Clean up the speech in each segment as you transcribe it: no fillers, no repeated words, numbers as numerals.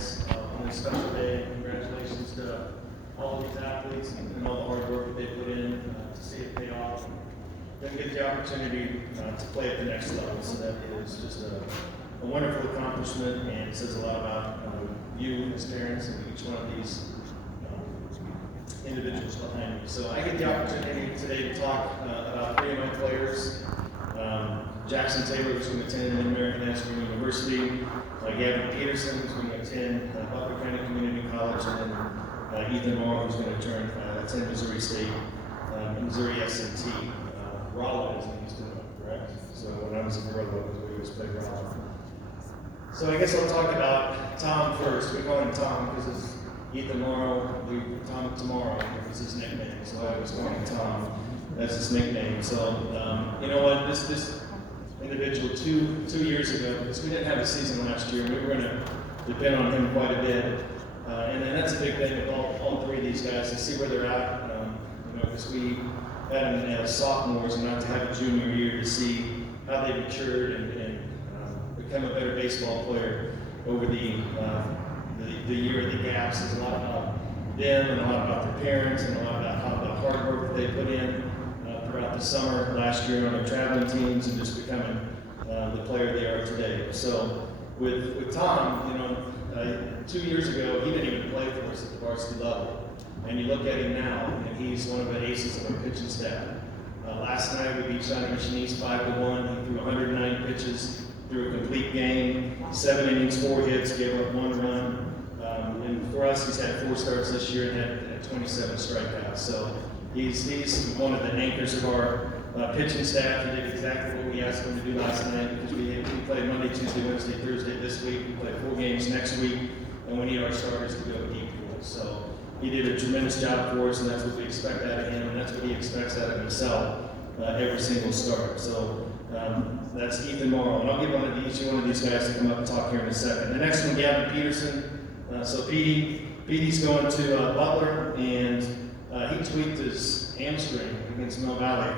parents on this special day. Congratulations to all of these athletes and all the hard work that they put in to see it pay off. Then get the opportunity to play at the next level. So that is just a wonderful accomplishment, and it says a lot about you as parents and each one of these individuals behind me. So I get the opportunity today to talk about three of my players. Jackson Taylor, who's going to attend Mid-American Nazarene University, Gavin Peterson, who's going to attend Butler County Community College, and then Ethan Morrow, who's going to attend Missouri State, Missouri S&T. Rollo is in Houston, correct? So when I was in Maryland, we always played Rollo. So I guess I'll talk about Tom first. We call him Tom because it's Ethan Morrow, Tom Tomorrow is his nickname. So I was calling him Tom. That's his nickname. So you know what? This individual two years ago, because we didn't have a season last year, we were going to depend on him quite a bit. And then that's a big thing with all three of these guys to see where they're at. Because we had them as sophomores and not to have a junior year to see how they matured and become a better baseball player over the year of the gaps. There's a lot about them and a lot about their parents and a lot about the hard work that they put in throughout the summer last year on their traveling teams and just becoming the player they are today. So with Tom, 2 years ago, he didn't even play for us at the varsity level. And you look at him now, and he's one of the aces of our pitching staff. Last night, we beat Shawnee Mission East 5-1. He threw 109 pitches, threw a complete game, 7 innings, 4 hits, gave up 1 run. And for us, he's had 4 starts this year and had 27 strikeouts. So he's one of the anchors of our pitching staff. He did exactly what we asked him to do last night because we played Monday, Tuesday, Wednesday, Thursday this week. We play 4 games next week, and we need our starters to go deep for us. So he did a tremendous job for us, and that's what we expect out of him, and that's what he expects out of himself every single start. So that's Ethan Morrow, and I'll get each one of these guys to come up and talk here in a second. The next one, Gavin Peterson. So Petey's going to Butler, and he tweaked his hamstring against Mill Valley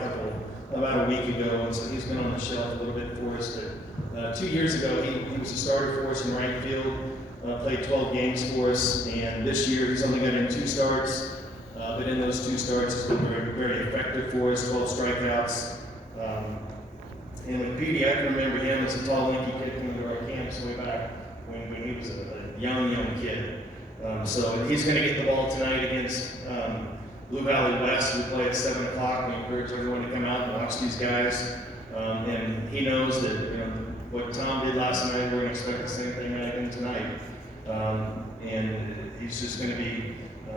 about a week ago, and so he's been on the shelf a little bit for us. But 2 years ago, he was a starter for us in right field. Played 12 games for us, and this year he's only got in 2 starts, but in those 2 starts he's been very, very effective for us, 12 strikeouts. And with Petey, I can remember him as a tall, lanky kid coming to our camps way back when he was a young kid. So he's going to get the ball tonight against Blue Valley West. We play at 7 o'clock. We encourage everyone to come out and watch these guys. And he knows that what Tom did last night, we're going to expect the same thing out of him tonight. And he's just going to be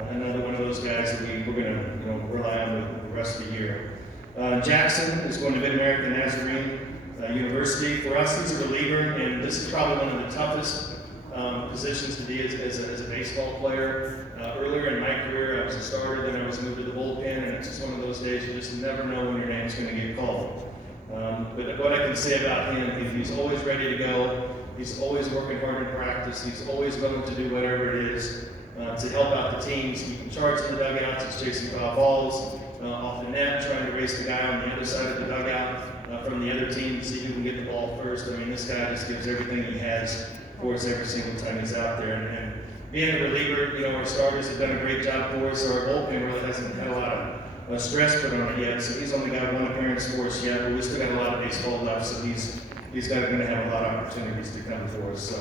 another one of those guys that we're going to rely on the rest of the year. Jackson is going to Mid-American Nazarene University. For us, he's a reliever, and this is probably one of the toughest positions to be as a baseball player. Earlier in my career, I was a starter, then I was moved to the bullpen, and it's just one of those days you just never know when your name's going to get called. But what I can say about him, he's always ready to go. He's always working hard in practice. He's always willing to do whatever it is to help out the teams. He can charge in the dugouts. He's chasing foul balls off the net, trying to race the guy on the other side of the dugout from the other team to see who can get the ball first. I mean, this guy just gives everything he has for us every single time he's out there. And being a reliever, our starters have done a great job for us. So our bullpen really hasn't had a lot of stress put on it yet. So he's only got 1 appearance for us yet, but we still got a lot of baseball left. So he's going to have a lot of opportunities to come for us. So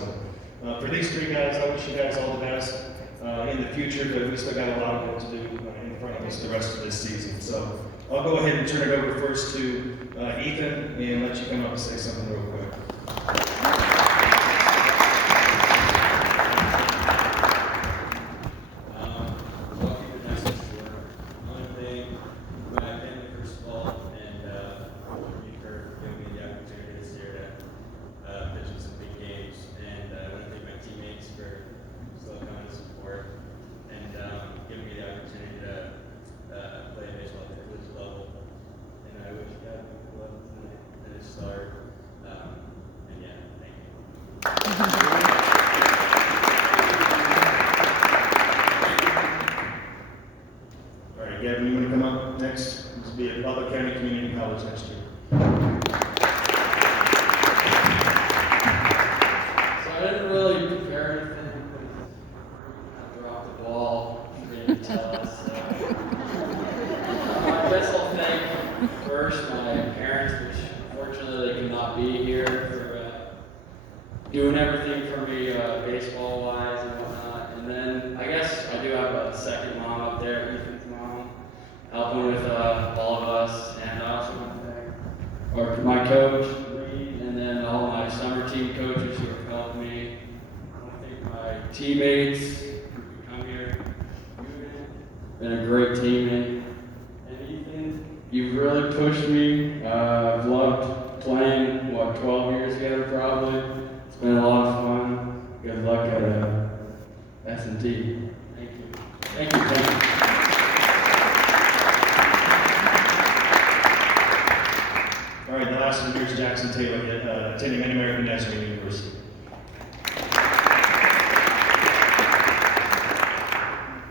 for these 3 guys, I wish you guys all the best in the future, but we still got a lot of work to do in front of us the rest of this season. So I'll go ahead and turn it over first to Ethan and let you come up and say something real quick. Start. tell us. I guess I'll thank first my parents, which unfortunately they could not be here, for doing everything for me baseball-wise and whatnot. And then I guess I do have a second mom up there, Ethan's mom, helping with all of us. And I also want to thank my coach, Reed, and then all my summer team coaches who have helped me. I want to thank my teammates who could come here. You've been a great teammate. And Ethan, you've really pushed me. I've loved playing, 12 years together probably. It's been a lot of fun. Good luck at S&T. Thank you. Thank you. Thank you. All right, the last one here is Jackson Taylor, attending Mid-American Nazarene University.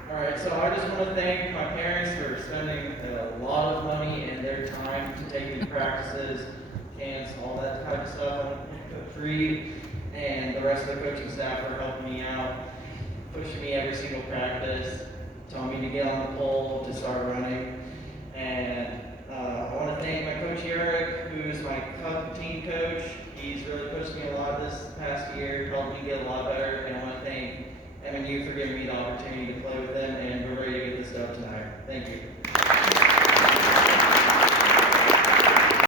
All right, so I just want to thank my parents for spending a lot of money and their time to take me to practices, camps, all that type of stuff. I want to thank Coach Reed and the rest of the coaching staff for helping me out, pushing me every single practice, telling me to get on the pole to start running. And I want to thank my coach Eric, who's my team coach. He's really pushed me a lot this past year, helped me get a lot better. And I want to thank MNU for giving me the opportunity